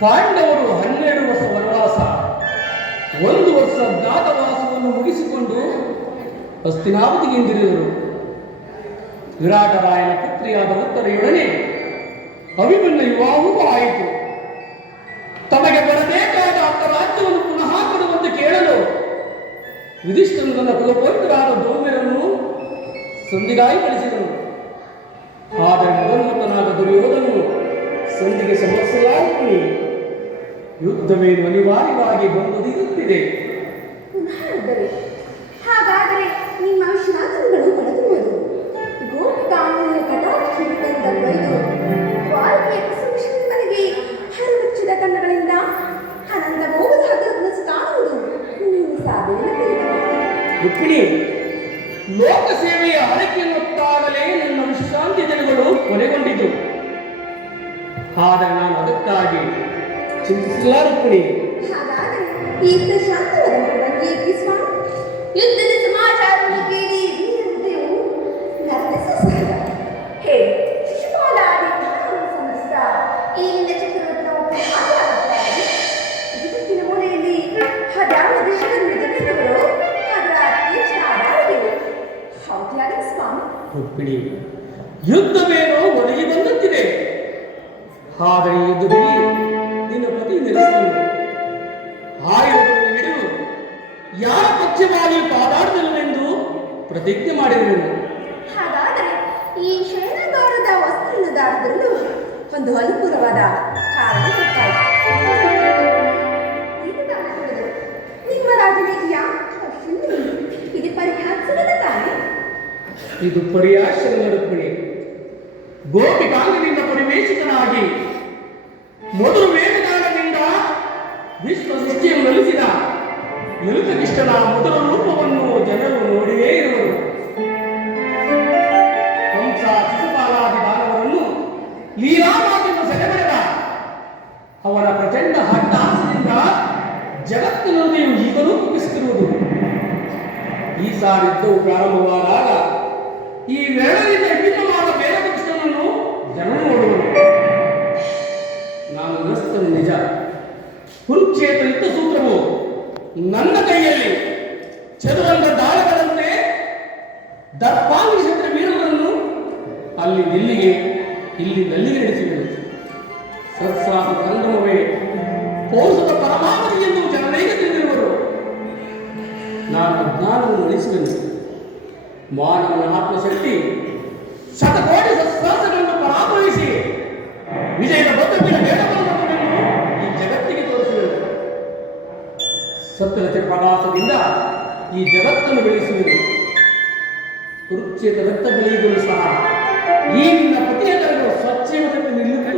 ಪಾಂಡವರು 12 ವರ್ಷ ವನವಾಸ, 1 ವರ್ಷ ಜ್ಞಾತವಾಸವನ್ನು ಮುಗಿಸಿಕೊಂಡು ಹಸ್ತಿನಾವತಿಗೆ ಹಿಂದಿರುವರು. ವಿರಾಟರಾಯನ ಪುತ್ರಿಯಾದ ಉತ್ತರೆಯೊಡನೆ ಅಭಿಮನ್ಯು ವಿವಾಹವೂ ಆಯಿತು. ತಮಗೆ ಬರಬೇಕಾದ ರಾಜ್ಯವನ್ನು ಪುನಃ ಕೊಡುವಂತೆ ಕೇಳಲು ಯುಧಿಷ್ಠಿರನು ತನ್ನ ಕುಲಪುತ್ರರಾದ ದ್ರೌಮ್ಯರನ್ನು ಸಂಧಿಗಾಗಿ ಕಳಿಸಿದನು. ಆದರೆ ಮದನ್ಮಥನಾದ ದುರ್ಯೋಧನನು ಸಂಧಿಗೆ ಸಮಸ್ಯೆಯಾಗಿ ಯುದ್ಧವೇನು ಅನಿವಾರ್ಯವಾಗಿ ಬಂದುದಿರುತ್ತಿದೆ. ಹಾಗಾದರೆ ನಿಮ್ಮ ಶ್ರಾತಗಳು ಬಳಸುವುದು ಗೋಪಿಕಾಮೂಲ್ಯ ಕಟಾಕ್ಷಿಗಳಿಂದ ಬೈದು ವಾಲ್ಮೀಯ ಮನೆಗೆ ಹರವಚ್ಚಿದ ಕಣ್ಣಗಳಿಂದ ಅನಂತ ಭೋಗದ ಹಗರನ್ನು ಕಾಣುವುದು ನೀವು ಸಾಧನೆ. ರುಕ್ಮಿಣಿ, ಲೋಕ ಸೇವೆಯ ಹರಕೆಯನ್ನುತ್ತಾಗಲೇ ನನ್ನ ವಿಶ್ರಾಂತಿ ದಿನಗಳು ಕೊನೆಗೊಂಡಿದ್ದು. ಆದರೆ ನಾನು ಅದಕ್ಕಾಗಿ ಚಿಂತಿಸಿಲ್ಲ ರುಕ್ಮಿಣಿ. ಹಾಗಾದರೆ ಈ ಪ್ರಶಾಂತವಾದ ಬಗ್ಗೆ ಸ್ವಾಮಿ ಯುದ್ಧದ ಸಮಾಚಾರವನ್ನು ಕೇಳಿ ವೀರಹೃದಯವು ನರ್ತಿಸಹಜ. ಹೇ ಶಿಶುಪಾಲಾದಿ ಸಮಸ್ತ ಈ ನಿನ್ನ ಚಕ್ರವರ್ತಿಯು ಪ್ರಮಾದವಾಗುತ್ತಾರೆ. ಜಗತ್ತಿನ ಮೂಲೆಯಲ್ಲಿ ಹದಾರ ದೇಶದಲ್ಲಿ ಜಗತ್ತವರು ಅದರ ಅತ್ಯಂತ ಆಧಾರವಿದೆ. ಹೌದ್ಯಾರೆ ಸ್ವಾಮಿ? ರುಕ್ಮಿಣಿ, ಯುದ್ಧವೇನೋ ಒದಗಿ ಬಂದಂತಿದೆ. ಆದರೆ ಯುದ್ಧದಲ್ಲಿ ನಿನ್ನ ಪತಿ ನಿಲ್ಲಿಸಿದನು. ಆಯುಧಗಳನ್ನು ಹಿಡಿದು ಯಾರ ಪಕ್ಷವಾಗಿ ಪಾದಾಡಲಿಲ್ಲವೆಂದು ಪ್ರತಿಜ್ಞೆ ಮಾಡಿದನು. ಹಾಗಾದರೆ ಈ ಶಯನಗಾರದ ವಸ್ತ್ರವನ್ನು ದಾಟದಲ್ಲೂ ಒಂದು ಅನುಕೂಲವಾದ ಕಾರಣ ಗೊತ್ತಾಯಿತು. ನಿಮ್ಮ ರಾಜನಿಗೆ ಇದು ಪರಿಹಾಸದ ತಾನೆ? ಇದು ಪರಿಹಾಸದ ರುಕ್ಮಿಣಿ. ಗೋಪಿಕಾಂಗನಿಂದ ಪರಿವೇಷಿತನಾಗಿ ಮೊದಲು ವೇದಗಾನದಿಂದ ವಿಶ್ವ ಸೃಷ್ಟಿಯನ್ನು ನೆಲೆಸಿದ ನಿಲುಕನಿಷ್ಠನ ಮೊದಲ ರೂಪವನ್ನು ಜನರು ನೋಡಿಯೇ ಇರುವರು. ಕಂಸ ಶಿಶುಪಾಲಾದಿ ದಾನವರನ್ನು ಲೀಲಾಮಾತೆಯನ್ನು ಸೆರೆಪಡೆದ ಅವನ ಪ್ರಚಂಡ ಹಠಾಸದಿಂದ ಜಗತ್ತಿನ ಹೃದಯವು ಈಗಲೂ ಕುಗ್ಗಿಸುತ್ತಿರುವುದು. ಈ ಸಾರಿ ಯುದ್ಧವು ಪ್ರಾರಂಭವಾದಾಗ ಈ ವೇಳದಿಂದ ವಿಭಿನ್ನವಾದ ಬೇರೆ ಕೃಷ್ಣನನ್ನು ಜನರು ನೋಡುವರು. ನಾನು ಗ್ರಸ್ತನು ನಿಜ. ಕುರುಕ್ಷೇತ್ರ ಯುದ್ಧ ಸೂತ್ರವು ನನ್ನ ಕೈಯಲ್ಲಿ ಚದುರಂಗ ದಾಳಗಳಂತೆ ದರ್ಪಾಂಗಿ ಕ್ಷೇತ್ರ ವೀರರನ್ನು ಅಲ್ಲಿ ನೆಲ್ಲಿಗೆ ಇಲ್ಲಿ ನಲ್ಲಿಗೆ ನಡೆಸಿದರು. ಸತ್ಸಾಹ ಸಂಗಮವೇ ಪೌರುಷದ ಪರಮಾವಧಿ ಎಂದು ಜನರಿಗೆ ತಿಳಿದಿರುವರು. ನಾನು ಜ್ಞಾನವನ್ನು ಉಳಿಸುವೆನು. ಮಾನವನ ಆತ್ಮಶಕ್ತಿ ಶತಕೋಟಿ ಸತ್ಸಾಹಗಳನ್ನು ಪರಾಭವಿಸಿ ವಿಜಯದ ಬದ್ಧತೆಯ ಬೇಡವನ್ನು ಈ ಜಗತ್ತಿಗೆ ತೋರಿಸುವೆನು. ಸತ್ಯದ ಪ್ರಕಾಶದಿಂದ ಈ ಜಗತ್ತನ್ನು ಬೆಳೆಸುವೆನು. ಕುರುಕ್ಷೇತ್ರ ರಕ್ತ ಬೆಳೆಯುವುದು ಸಹ ಈ ನಿನ್ನ ಪತಿಯ ಸ್ವಚ್ಛವಾಗಿ ಬೆಳೆಯುವುದು